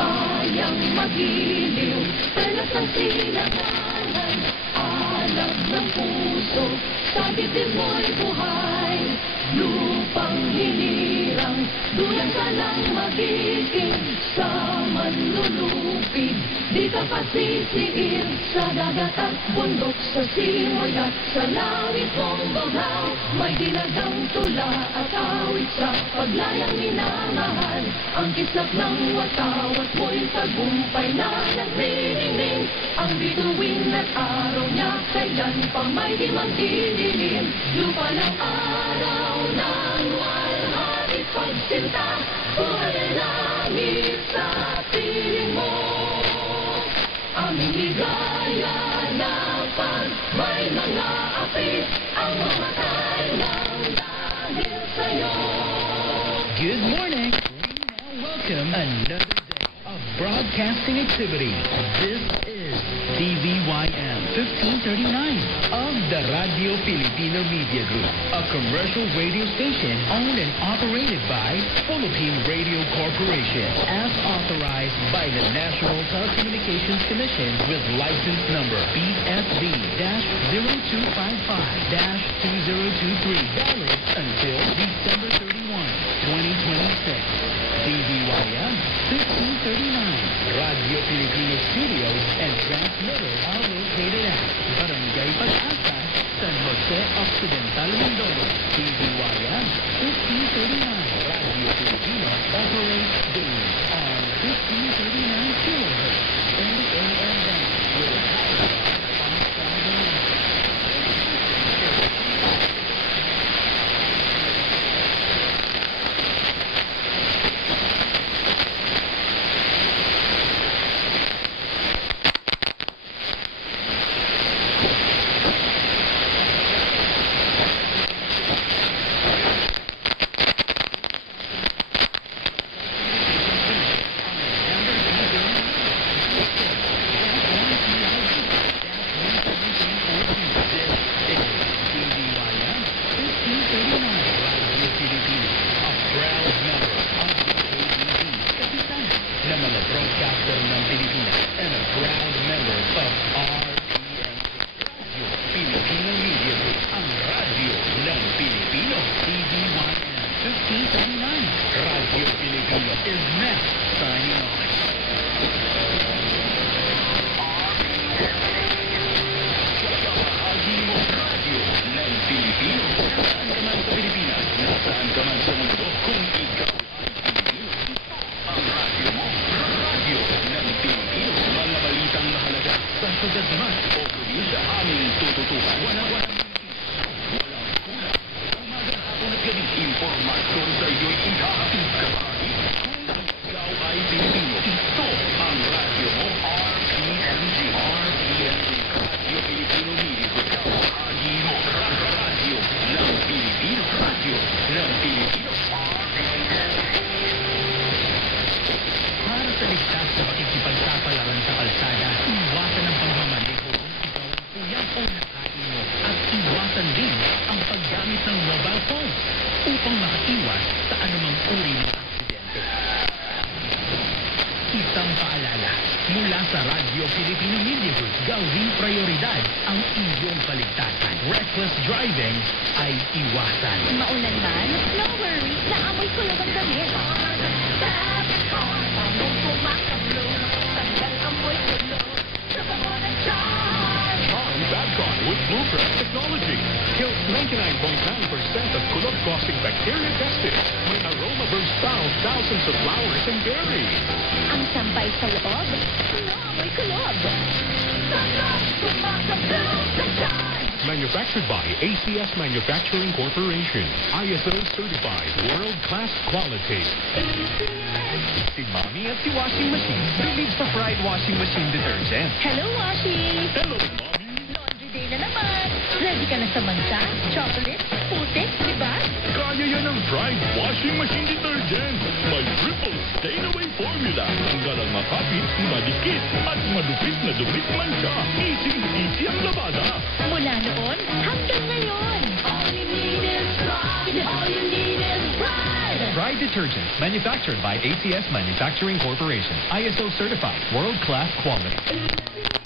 bayang magiliw, telas ng sinangalan, alab ng puso, sa bibig mo'y buhay. Lupang hinirang, dulang ka lang magiging sa manlulupig. Di ka pasisiin sa dagat at bundok, sa simoy at sa langit mong baghaw. May dinagang tula at awit sa paglayang minamahal. Ang kislap ng watawat mo'y tagumpay na nagniningning. Ang bituin at araw niya kailan pa may di magdidilim. Lupa ng araw ng walhati pagsinta, buhay ang langit sa piling mo. Aming ligaya na pag may mga api, ang mamatay ng dahil sa'yo. Good morning. We now welcome another day of broadcasting activity. This is DVYM 1539 of the Radio Filipino Media Group, a commercial radio station owned and operated by Philippine Radio Corporation, as authorized by the National Telecommunications Commission with license number BSD-0255-2023, valid until December 31, 2026. DVYM 1539 Radio Filipino Studios and transmitters are located at Barangay Pag-asa, San Jose Occidental, Mindoro. DVYM 1539 Radio Filipino operates daily on 1539 kHz in the AM band with a power of 5,000 watts. Manufactured by ACS Manufacturing Corporation. ISO certified world-class quality. Si Mommy at si Washing Machine believe sa Pride Washing Machine Detergent. Hello, Washi! Hello, Mommy! Laundry day na naman! Ready ka na sa mansa, chocolate, putik, diba? Kaya yan ang Pride Washing Machine Detergent. May triple stain-away formula. Tanggal ang makapit, madikit, at madupit na dupit mancha. Easy ang labada. Mula noon hanggang ngayon. All you need is pride. All you need is pride. Pride Detergent, manufactured by ACS Manufacturing Corporation. ISO certified, world-class quality.